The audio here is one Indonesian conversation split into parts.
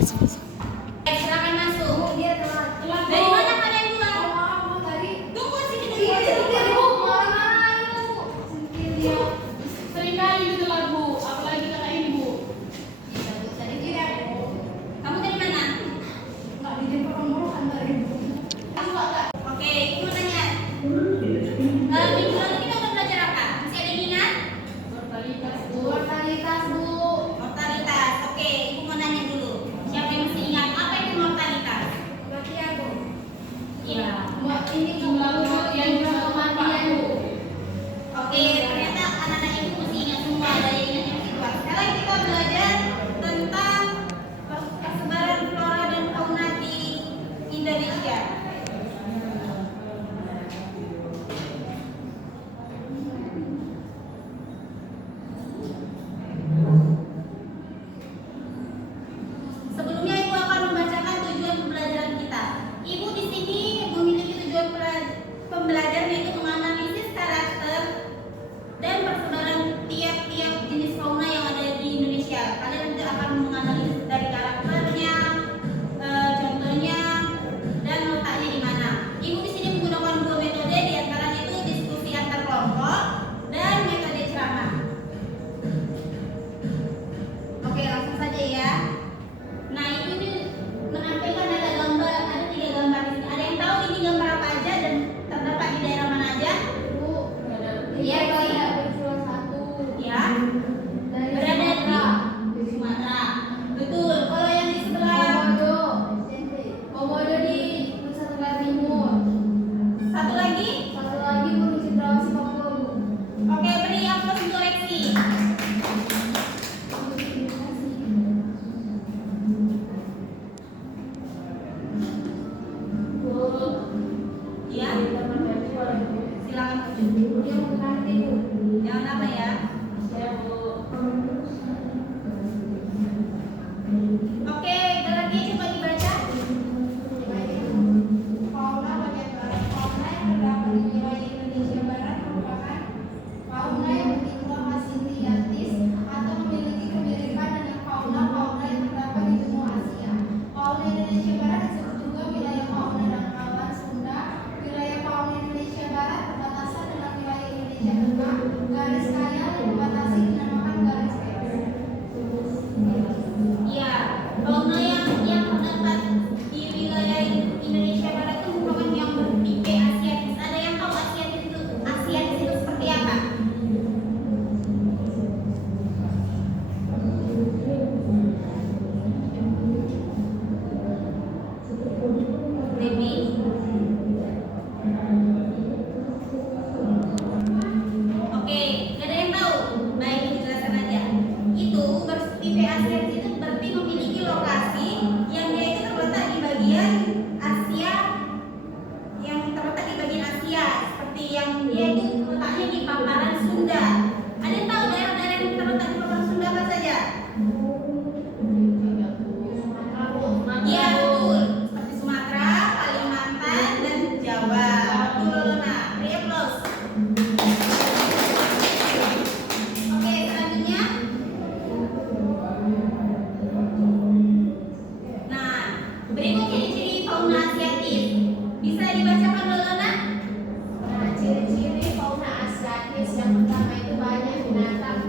Silakan masuk. Dari mana kalian dua? Tunggu sini dulu. Seringkali gitu lah Bu, apalagi kakak ini Bu. Kamu dari mana? Oke, aku mau tanya. Minggu lalu kita udah belajar apa? Masih ada yang ingat? Mortalitas Bu. Mortalitas. Oke, ibu mau nanya dulu. Siapa yang masih ingat apa itu mortalitas? Iya. Ini jumlah yang jumlah kematian Bu. Oke, ternyata anak-anak ibu masih ingat semua, ada yang ingat yang kedua. Sekarang kita belajar tentang persebaran flora dan fauna di Indonesia. Sebelumnya ibu akan membacakan tujuan pembelajaran kita. Ibu di sini memiliki tujuan pembelajaran yaitu menganalisis karakter dan persebaran tiap-tiap jenis fauna yang ada di Indonesia. Kalian nanti akan menganalisis dari karakternya, contohnya, dan letaknya di mana. Ibu di sini menggunakan dua metode, diantaranya itu diskusi antar kelompok dan metode ceramah. Oke, langsung saja ya. Nah, ibu ini menampilkan ada gambar, ada 3 gambar di sini. Ada yang tahu ini gambar apa aja dan terdapat di daerah mana aja? Iya, ya. Berada di Sumatera. Betul. Kalau yang di sebelah Komodo di Nusa Tenggara Timur. satu lagi? Satu lagi Gunung Cendrawasih Papua. Oke, beri aplaus untuk Reksi. Ya. Silakan tunjuk. Jangan lama ya. Oke, galernya coba dibaca. Fauna bagian barat. Fauna yang terdapat di wilayah Indonesia Barat merupakan fauna yang berbentuk asiatis atau memiliki kemiripan dengan fauna yang terdapat di benua Asia. Fauna Indonesia Barat disebut juga wilayah fauna Dangkalan Sunda. Wilayah fauna Indonesia Barat berbatasan dengan wilayah Indonesia Tengah. Garis kaya yang dibatasi dinamakan garis bebas. Iya, fauna yang terdapat di wilayah Indonesia Barat itu merupakan yang bertipe asiatis. Ada yang tahu asiatis itu seperti apa? Debbie? Oke, gak ada yang tahu. Baik, dijelaskan aja. Itu bertipe asiatis itu berarti memiliki lokasi yang dia itu terletak di bagian Asia, seperti yang dia itu letaknya di paparan Sunda. Ada yang tahu daerah-daerah yang terletak di paparan Sunda apa saja? Iya, betul. Seperti Sumatera, Kalimantan, dan Jawa. Betul, nah, beri aplaus. Oke, selanjutnya. Nah, berikut ciri-ciri fauna asiatis. Bisa dibacakan Lolona? Nah, ciri-ciri fauna asiatis yang pertama itu banyak binatang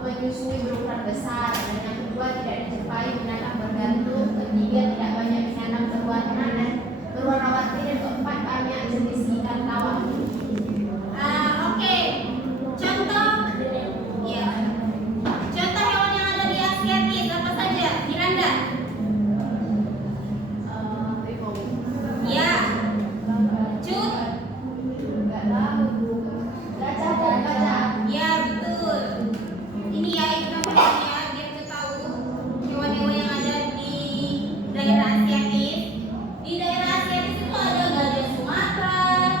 menyusui berukuran besar, dan yang kedua tidak dijumpai binatang bergantung, ketiga tidak banyak binatang berwarna warni, dan keempat banyak jenis ikan tawar. Oke. Contoh, ya. Contoh hewan yang ada di asiatis apa saja? Miranda? Ya. Cut? Gajah. Ya, betul. Ini ya, itu namanya ya, biar kita tahu hewan-hewan yang ada di daerah asiatis. Di daerah asiatis itu ada gajah Sumatera,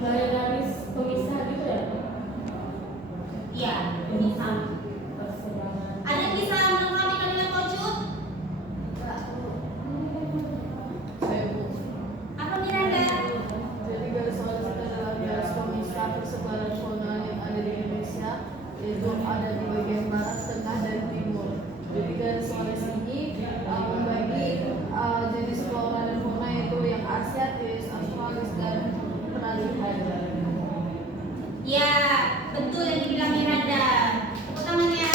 garis pemisah gitu ya? Iya, bisa. Persebaran. Ada yang bisa melengkapi kalimat Kocut? Saya Bu. Apa Miranda? Jadi garis garis itu adalah garis pemisah persebaran zona yang ada di Indonesia, yaitu ada di bagian barat, tengah, dan timur. Jadi garis garis ini membagi jenis flora dan fauna, yaitu yang asiatis, australis, dan peralihan. Ya, betul yang dibilang Miranda. Tepuk tangannya.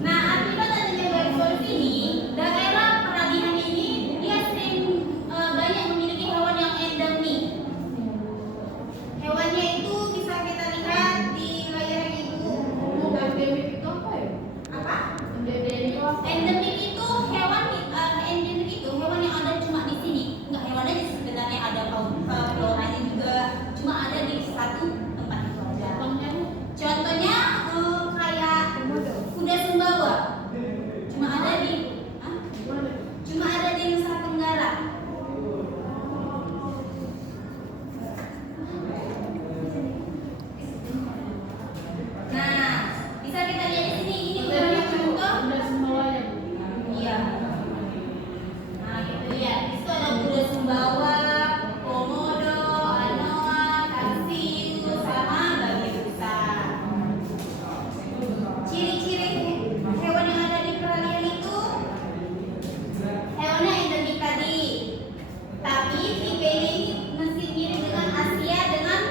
Nah, akibat adanya garis garis ini, daerah peralihan ini dia sering banyak memiliki hewan yang endemik. Hewannya itu bisa kita lihat di layar ibu. Endemik itu apa ya? Apa? Endemik itu apa? Endemik itu hewan endemik itu hewan yang ada cuma di sini. Enggak, hewannya sebenarnya ada floranya juga, cuma ada di satu tempat itu aja. Contohnya kayak kuda Sumbawa. Cuma ada di cuma ada di Nusa Tenggara. Nah, bisa kita lihat di sini ini beberapa contoh. Udah semuanya. Iya. Nah, kita lihat. Di situ ada kuda Sumbawa, komodo, anoa, tarsius, sama babi rusa. Ciri-ciri hewan yang ada di peralihan itu hewannya endemik tadi. Tapi tipenya ini masih mirip dengan Asia dengan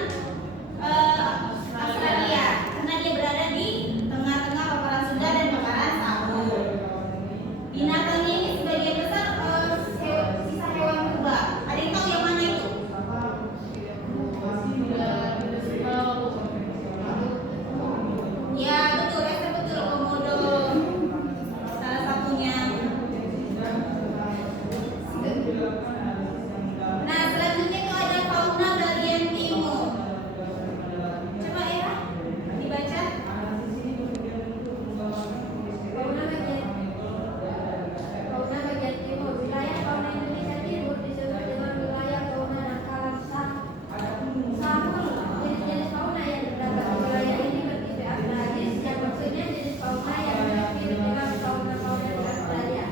Australia karena dia berada di tengah-tengah paparan Sunda dan paparan Samud. Binatangnya ini sebagian besar sisa hewan purba. Ada yang tahu yang mana itu? Ya betul, Esther betul, komodo salah satunya. Nah selanjutnya itu ada fauna bagian timur. Coba ya dibaca. Fauna bagian timur. Wilayah fauna Indonesia Timur disebut dengan wilayah fauna dangkalan Sahul. Jenis-jenis fauna yang terdapat di wilayah ini bertipe agraris, yang maksudnya jenis fauna yang mirip dengan fauna-fauna di Australia.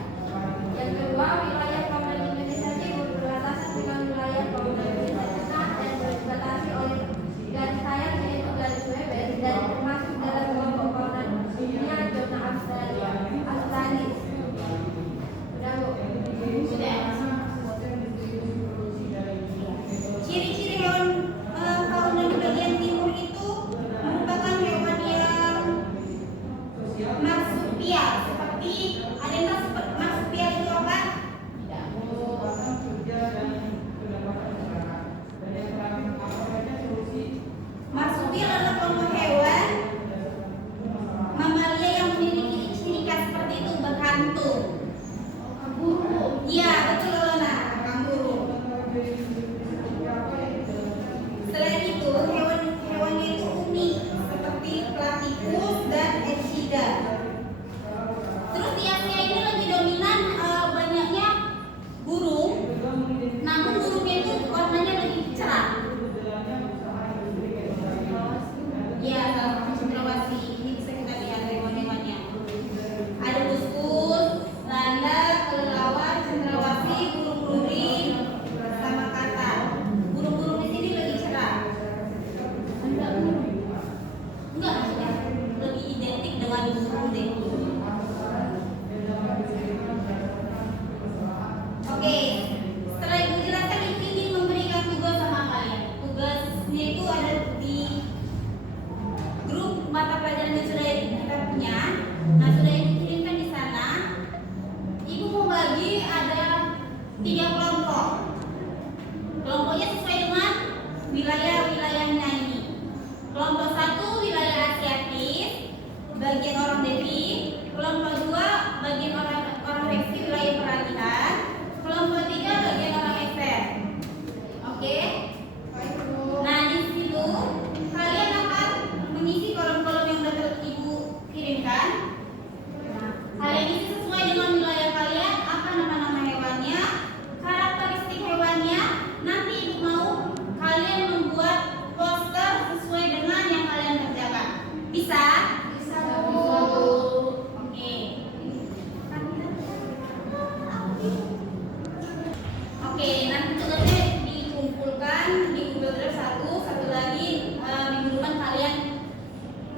Yang kedua, wilayah fauna di Indonesia Timur berbatasan dengan wilayah fauna Indonesia Tengah dan dibatasi oleh garis sayap yaitu garis Weber dan termasuk dalam kelompok fauna dunia zona Australia. Australis. Sudah, Bu? Sudah. Ciri-ciri hewan fauna di bagian timur itu merupakan hewan yang marsupial. Seperti ada yang tahu marsupial itu apa? Marsupial adalah kelompok hewan mamalia yang memiliki ciri khas seperti itu, berkantung. Iya, betul Lona, kanguru. Selain itu, hewannya itu unik seperti platypus dan echidna. Terus di Asia ini lebih dominan banyaknya burung, namun burungnya itu warnanya lebih cerah. Iya, salah satu cendrawasih. Ini bisa kita lihat hewan-hewannya. Ada kuskus, landak, kelelawar, cendrawasih, burung luring, sama kata. Burung-burung di sini lebih cerah. Enggak, maksudnya lebih identik dengan burung deh. Oke, setelah Ibu jelaskan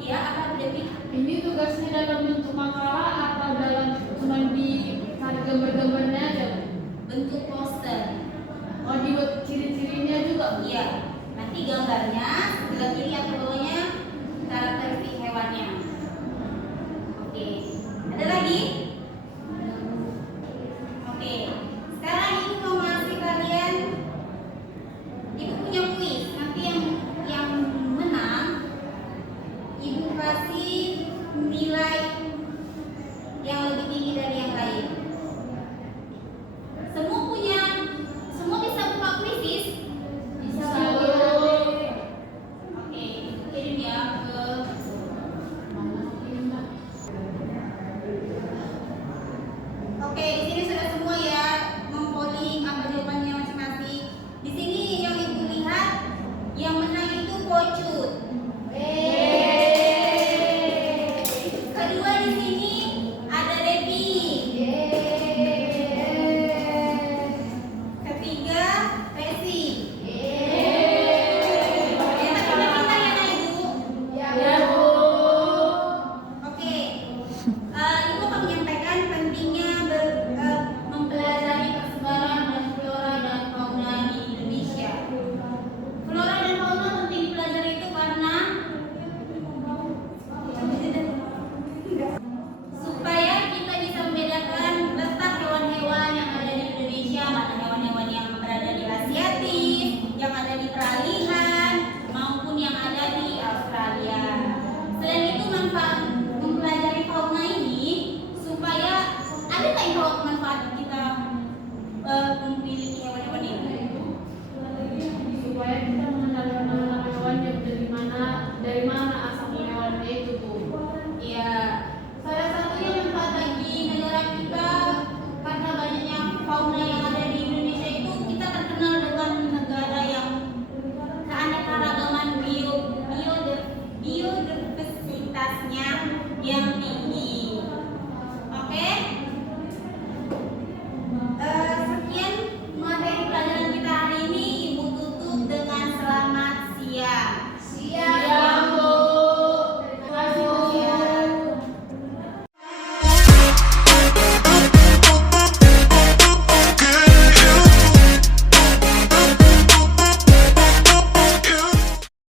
Ya, apa Devi? Ini tugasnya dalam bentuk makalah atau dalam cuma di gambar-gambarnya aja? Bentuk poster. Oh, dibuat ciri-cirinya juga? Iya. Nanti gambarnya sebelah kiri atau bawahnya karakteristik hewannya. Oke. Ada lagi?